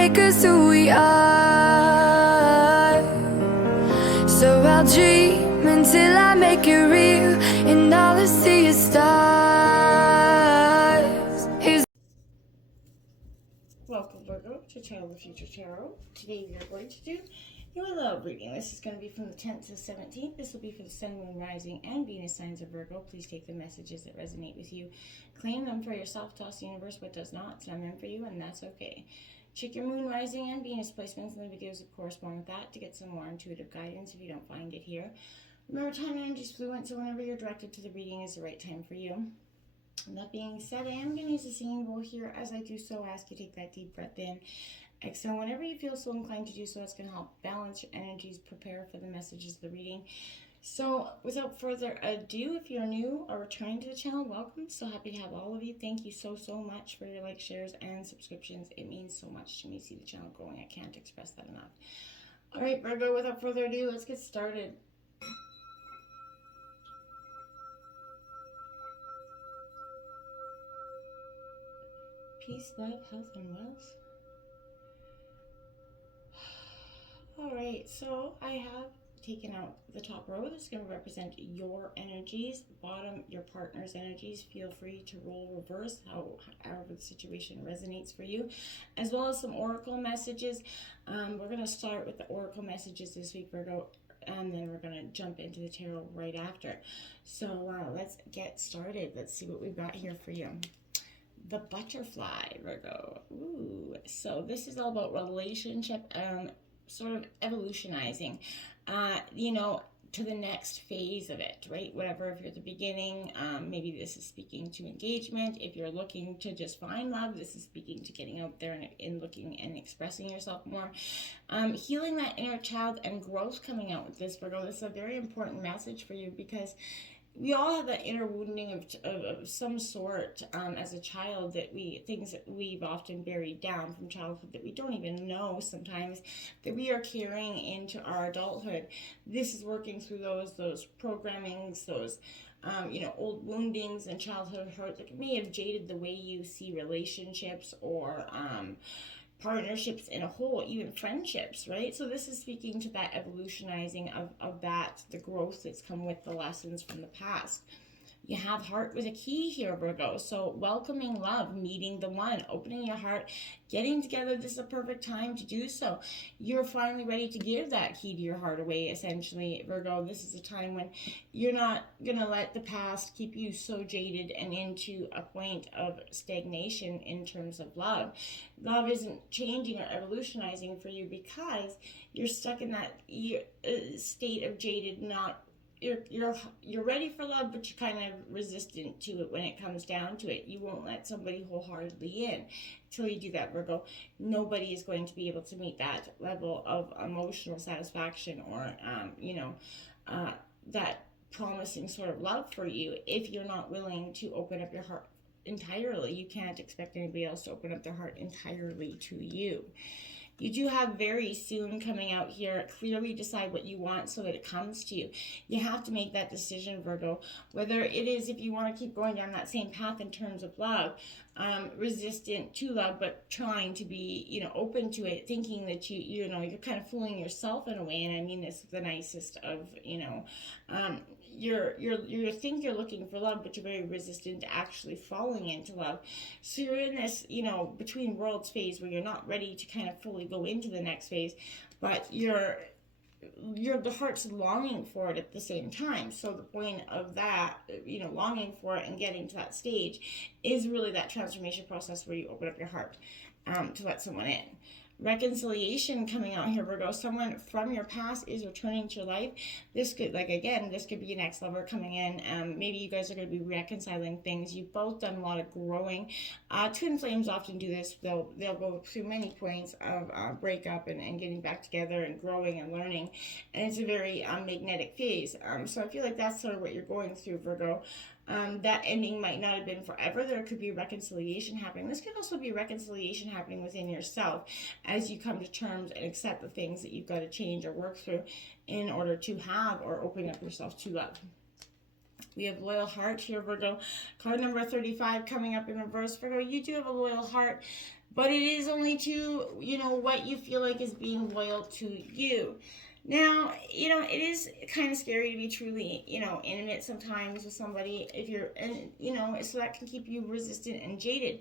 make us who we are. So I'll dream until I make it real, and all I see is stars. Welcome, Virgo, to Tarot of the Future Tarot. Today we are going to do your love reading. This is going to be from the 10th to the 17th. This will be for the Sun, Moon, Rising, and Venus signs of Virgo. Please take the messages that resonate with you. Claim them for yourself. Toss the universe what does not. It's not meant for you, and that's okay. Check your Moon, Rising, and Venus placements in the videos that correspond with that to get some more intuitive guidance if you don't find it here. Remember, time and energy is fluent, so whenever you're directed to the reading is the right time for you. And that being said, I am going to use a singing bowl here. As I do so, I ask you to take that deep breath in. Exhale whenever you feel so inclined to do so. It's going to help balance your energies, prepare for the messages of the reading. So without further ado, if you're new or returning to the channel, welcome. So happy to have all of you. Thank you so much for your likes, shares, and subscriptions. It means so much to me to see the channel growing. I can't express that enough. All right, Virgo, without further ado, let's get started. Peace, love, health, and wealth. All right, so I have taken out the top row. This is going to represent your energies. Bottom, your partner's energies. Feel free to roll reverse, however the situation resonates for you, as well as some oracle messages. We're going to start with the oracle messages this week, Virgo, and then we're going to jump into the tarot right after. So let's get started. Let's see what we've got here for you. The butterfly, Virgo. Ooh, so this is all about relationship, sort of evolutionizing, to the next phase of it, right? Whatever, if you're at the beginning, maybe this is speaking to engagement. If you're looking to just find love, this is speaking to getting out there and looking and expressing yourself more. Healing that inner child and growth coming out with this, Virgo. This is a very important message for you because we all have that inner wounding of some sort as a child, things that we've often buried down from childhood that we don't even know sometimes that we are carrying into our adulthood. This is working through those programmings, those old woundings and childhood hurt that may have jaded the way you see relationships or partnerships in a whole, even friendships, right? So this is speaking to that evolutionizing of that, the growth that's come with the lessons from the past. You have heart with a key here, Virgo. So welcoming love, meeting the one, opening your heart, getting together. This is a perfect time to do so. You're finally ready to give that key to your heart away, essentially, Virgo. This is a time when you're not going to let the past keep you so jaded and into a point of stagnation in terms of love. Love isn't changing or evolutionizing for you because you're stuck in that state of jaded, not you're ready for love, but you're kind of resistant to it when it comes down to it. You won't let somebody wholeheartedly in. Until you do that, Virgo, nobody is going to be able to meet that level of emotional satisfaction or that promising sort of love for you if you're not willing to open up your heart entirely. You can't expect anybody else to open up their heart entirely to you. You do have very soon coming out here, clearly decide what you want so that it comes to you. You have to make that decision, Virgo, whether it is if you want to keep going down that same path in terms of love, resistant to love, but trying to be, open to it, thinking that you're kind of fooling yourself in a way. And I mean this with the nicest of, you think you're looking for love, but you're very resistant to actually falling into love. So you're in this, between worlds phase where you're not ready to kind of fully go into the next phase, but the heart's longing for it at the same time. So the point of that, longing for it and getting to that stage is really that transformation process where you open up your heart to let someone in. Reconciliation coming out here, Virgo. Someone from your past is returning to your life. This could, this could be an ex-lover coming in. Maybe you guys are going to be reconciling things. You've both done a lot of growing. Twin flames often do this. They'll go through many points of breakup and getting back together and growing and learning. And it's a very magnetic phase. So I feel like that's sort of what you're going through, Virgo. That ending might not have been forever. There could be reconciliation happening. This could also be reconciliation happening within yourself as you come to terms and accept the things that you've got to change or work through in order to have or open up yourself to love. We have loyal heart here, Virgo. Card number 35 coming up in reverse. Virgo, you do have a loyal heart. but it is only to, what you feel like is being loyal to you. Now, it is kind of scary to be truly, intimate sometimes with somebody if you're, and, so that can keep you resistant and jaded.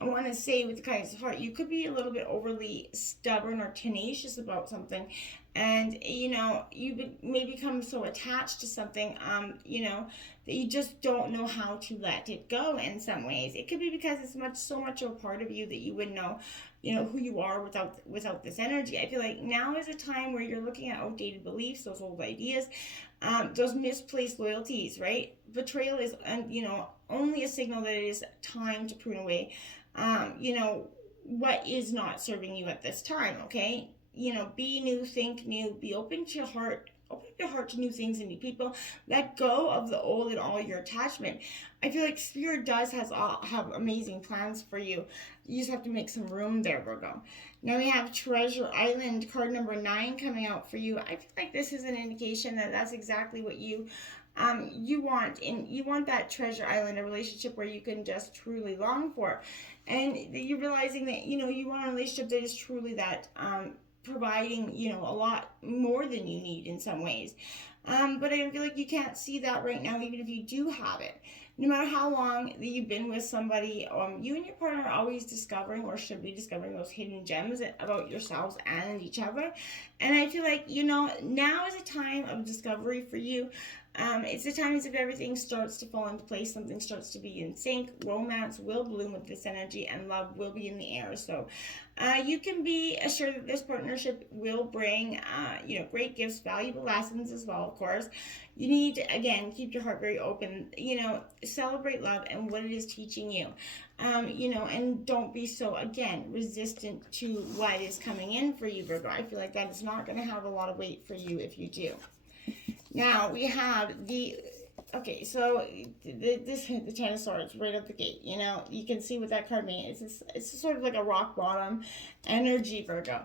I want to say with the kindness of heart, you could be a little bit overly stubborn or tenacious about something. And, you may become so attached to something, that you just don't know how to let it go in some ways. It could be because it's so much of a part of you that you wouldn't know, who you are without this energy. I feel like now is a time where you're looking at outdated beliefs, those old ideas, those misplaced loyalties, right? Betrayal is, only a signal that it is time to prune away, what is not serving you at this time, okay? Be new, think new, be open to your heart. Open your heart to new things and new people. Let go of the old and all your attachment. I feel like Spirit does have amazing plans for you. You just have to make some room there, Virgo. Now we have Treasure Island, card number 9 coming out for you. I feel like this is an indication that that's exactly what you want. And you want that Treasure Island, a relationship where you can just truly long for. And you're realizing that, you want a relationship that is truly that, providing, a lot more than you need in some ways. But I feel like you can't see that right now, even if you do have it. No matter how long that you've been with somebody, you and your partner are always discovering, or should be discovering, those hidden gems about yourselves and each other. And I feel like, now is a time of discovery for you. It's the time as if everything starts to fall into place, something starts to be in sync, romance will bloom with this energy, and love will be in the air. So you can be assured that this partnership will bring, great gifts, valuable lessons as well, of course. You need to, again, keep your heart very open, celebrate love and what it is teaching you. And don't be so, again, resistant to what is coming in for you, Virgo. I feel like that is not going to have a lot of weight for you if you do. Now we have okay, so the Ten of Swords right up the gate. You can see what that card means. It's sort of like a rock bottom energy, Virgo.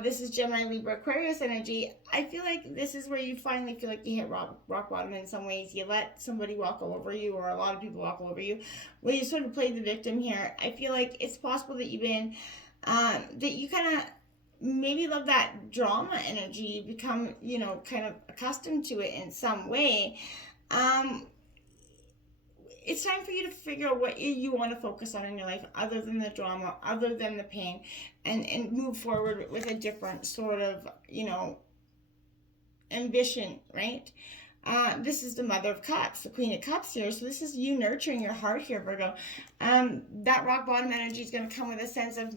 This is Gemini, Libra, Aquarius energy. I feel like this is where you finally feel like you hit rock bottom in some ways. You let somebody walk all over you, or a lot of people walk all over you. Well, you sort of play the victim here. I feel like it's possible that you've been, that you kind of maybe love that drama energy, become, kind of accustomed to it in some way. It's time for you to figure out what you want to focus on in your life, other than the drama, other than the pain, and move forward with a different sort of, ambition, right? This is the Mother of Cups, the Queen of Cups here. So this is you nurturing your heart here, Virgo. That rock bottom energy is going to come with a sense of,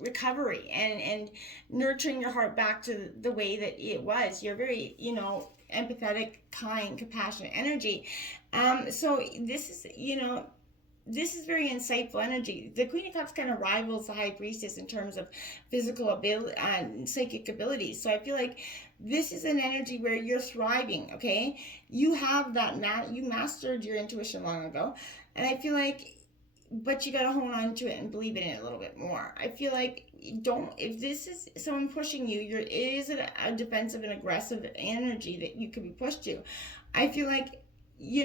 recovery and nurturing your heart back to the way that it was. You're very, empathetic, kind, compassionate energy. So this is, this is very insightful energy. The Queen of Cups kind of rivals the High Priestess in terms of physical ability and psychic abilities. So I feel like this is an energy where you're thriving, okay? You have that, you mastered your intuition long ago. And I feel like, but you got to hold on to it and believe in it a little bit more. I feel like if this is someone pushing you, it is a defensive and aggressive energy that you could be pushed to. I feel like, you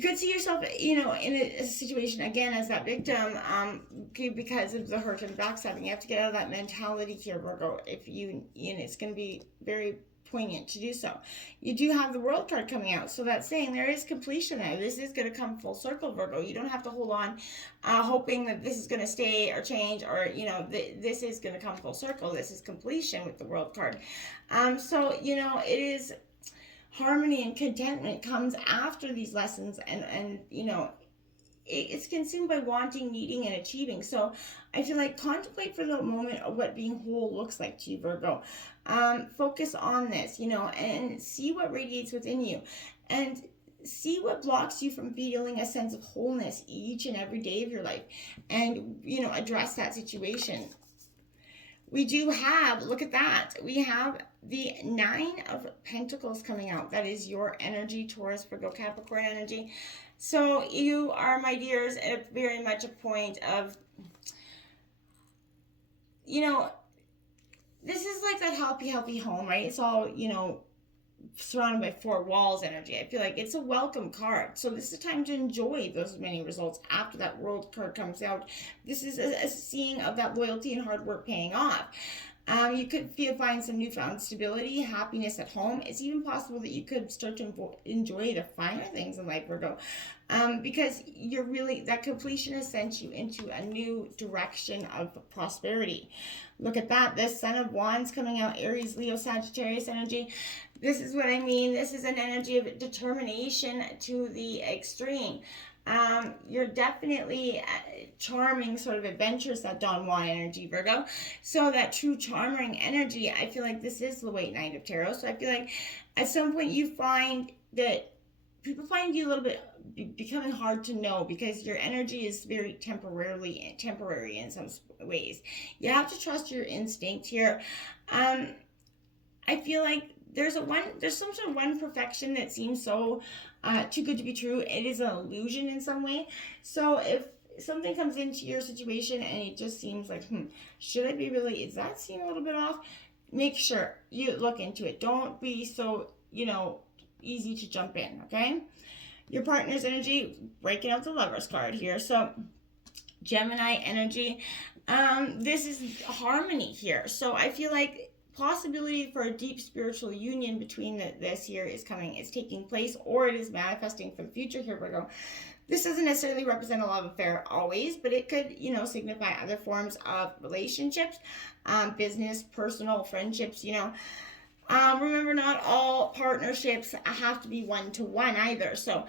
could see yourself, in a situation, again, as that victim, because of the hurt and backstabbing. You have to get out of that mentality here, Virgo, if it's going to be very poignant to do so. You do have the World card coming out, so that's saying there is completion there. This is going to come full circle, Virgo. You don't have to hold on hoping that this is going to stay or change, or this is going to come full circle. This is completion with the World card. So it is harmony and contentment comes after these lessons, and it's consumed by wanting, needing, and achieving. So I feel like contemplate for the moment of what being whole looks like to you, Virgo. Focus on this, and see what radiates within you, and see what blocks you from feeling a sense of wholeness each and every day of your life, and address that situation. We do have, look at that, we have the 9 of Pentacles coming out. That is your energy, Taurus, Virgo, Capricorn energy. So you are, my dears, at very much a point of, this is like that healthy home, right? It's all, surrounded by four walls energy. I feel like it's a welcome card. So this is a time to enjoy those many results after that world card comes out. This is a seeing of that loyalty and hard work paying off. You could find some newfound stability, happiness at home. It's even possible that you could start to enjoy the finer things in life, Virgo, because you're really, that completion has sent you into a new direction of prosperity. Look at that. The Son of Wands coming out, Aries, Leo, Sagittarius energy. This is what I mean. This is an energy of determination to the extreme. You're definitely charming, sort of adventurous, that Don Juan energy, Virgo. So that true charming energy, I feel like this is the White Knight of Tarot. So I feel like at some point you find that people find you a little bit becoming hard to know, because your energy is very temporary in some ways. You have to trust your instinct here. I feel like there's some sort of one perfection that seems so too good to be true. It is an illusion in some way. So if something comes into your situation and it just seems like, should I be really, is that seem a little bit off? Make sure you look into it. Don't be so, easy to jump in, okay? Your partner's energy, breaking out the Lover's card here. So Gemini energy, this is harmony here. So I feel like possibility for a deep spiritual union between this here is taking place, or it is manifesting for the future here, Virgo. This doesn't necessarily represent a love affair always, but it could, signify other forms of relationships, business, personal friendships, remember, not all partnerships have to be one-to-one either. So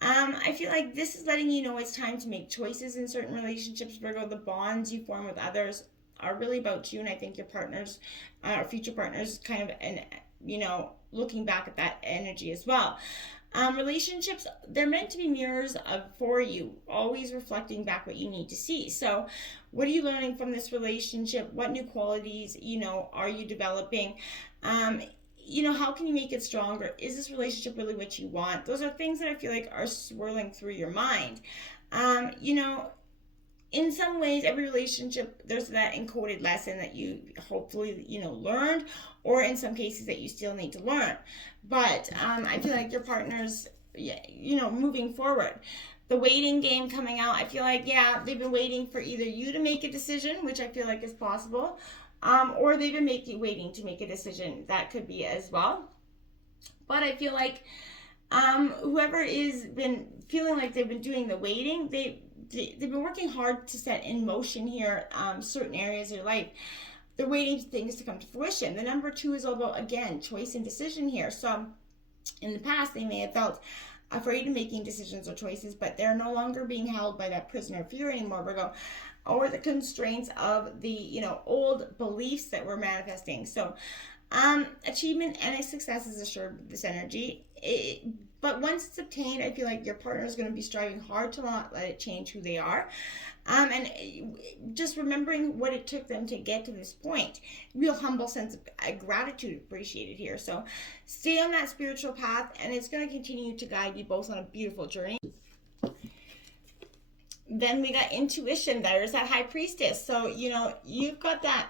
I feel like this is letting you know it's time to make choices in certain relationships, Virgo. The bonds you form with others are really about you, and I think your partners or future partners kind of, and looking back at that energy as well. Relationships, they're meant to be mirrors for you, always reflecting back what you need to see. So what are you learning from this relationship? What new qualities, are you developing? How can you make it stronger? Is this relationship really what you want? Those are things that I feel like are swirling through your mind. In some ways, every relationship, there's that encoded lesson that you hopefully, learned, or in some cases that you still need to learn. But I feel like your partner's, moving forward. The waiting game coming out, I feel like, they've been waiting for either you to make a decision, which I feel like is possible, or they've been waiting to make a decision. That could be as well. But I feel like whoever is been feeling like they've been doing the waiting, they've been working hard to set in motion here certain areas of your life. They're waiting for things to come to fruition. The number 2 is all about, again, choice and decision here. So in the past, they may have felt afraid of making decisions or choices, but they're no longer being held by that prisoner of fear anymore, Virgo, or the constraints of the, old beliefs that we're manifesting. So achievement and success is assured with this energy. But once it's obtained, I feel like your partner is going to be striving hard to not let it change who they are. And just remembering what it took them to get to this point. Real humble sense of gratitude appreciated here. So stay on that spiritual path, and it's going to continue to guide you both on a beautiful journey. Then we got intuition. There's that High Priestess. So, you've got that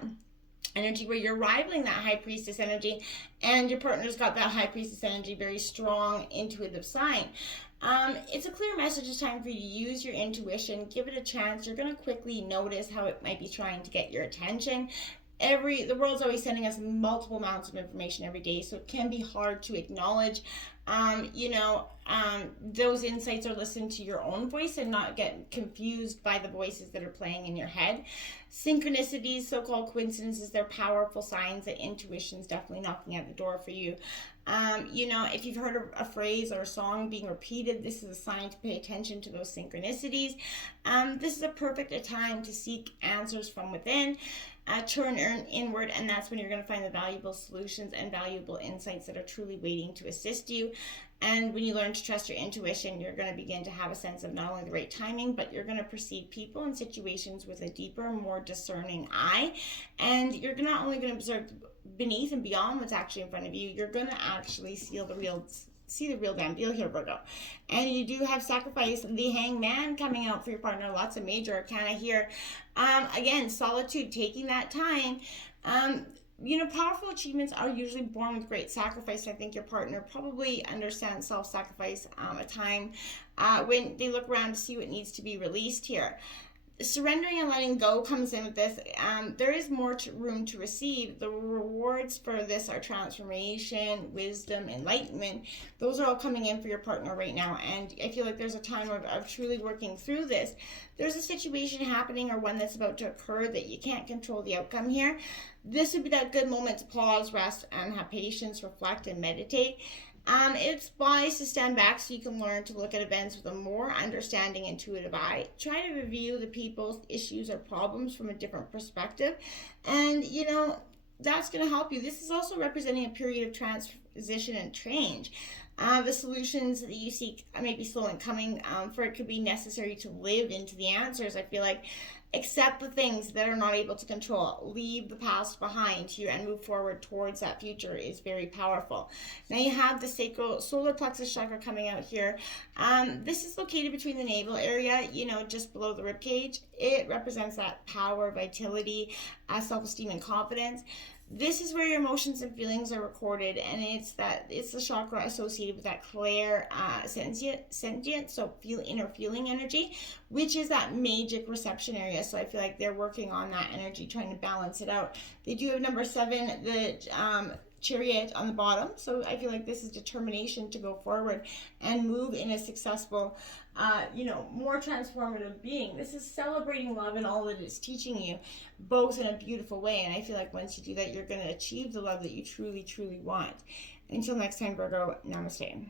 energy where you're rivaling that High Priestess energy, and your partner's got that High Priestess energy, very strong, intuitive sign. It's a clear message. It's time for you to use your intuition. Give it a chance. You're going to quickly notice how it might be trying to get your attention. The world's always sending us multiple amounts of information every day, so it can be hard to acknowledge. Those insights are listened to your own voice and not get confused by the voices that are playing in your head. Synchronicities, so-called coincidences, they're powerful signs that intuition's definitely knocking at the door for you. If you've heard a phrase or a song being repeated, this is a sign to pay attention to those synchronicities. This is a perfect time to seek answers from within, turn inward, and that's when you're going to find the valuable solutions and valuable insights that are truly waiting to assist you. And when you learn to trust your intuition, you're going to begin to have a sense of not only the right timing, but you're going to perceive people and situations with a deeper, more discerning eye. And you're not only going to observe beneath and beyond what's actually in front of you, you're going to actually see the real damn deal here, Virgo. And you do have Sacrifice, the Hangman coming out for your partner. Lots of major arcana here. Again, solitude, taking that time. powerful achievements are usually born with great sacrifice. I think your partner probably understands self-sacrifice, a time when they look around to see what needs to be released here. Surrendering and letting go comes in with this. There is more room to receive. The rewards for this are transformation, wisdom, enlightenment. Those are all coming in for your partner right now, and I feel like there's a time of truly working through this. There's a situation happening or one that's about to occur that you can't control the outcome here. This would be that good moment to pause, rest, and have patience, reflect, and meditate. It's wise to stand back so you can learn to look at events with a more understanding, intuitive eye. Try to review the people's issues or problems from a different perspective, and that's going to help you. This is also representing a period of transition and change. The solutions that you seek may be slow in coming, for it could be necessary to live into the answers. I feel like accept the things that are not able to control. Leave the past behind here and move forward towards that future is very powerful. Now you have the sacral solar plexus chakra coming out here. This is located between the navel area, just below the rib cage. It represents that power, vitality, self-esteem, and confidence. This is where your emotions and feelings are recorded, and it's the chakra associated with that clair sentient, so inner feeling energy, which is that magic reception area. So I feel like they're working on that energy, trying to balance it out. They do have number 7, the Chariot on the bottom, so I feel like this is determination to go forward and move in a successful, more transformative being. This is celebrating love and all that it's teaching you, both in a beautiful way, and I feel like once you do that, you're going to achieve the love that you truly, truly want. Until next time, Virgo, namaste.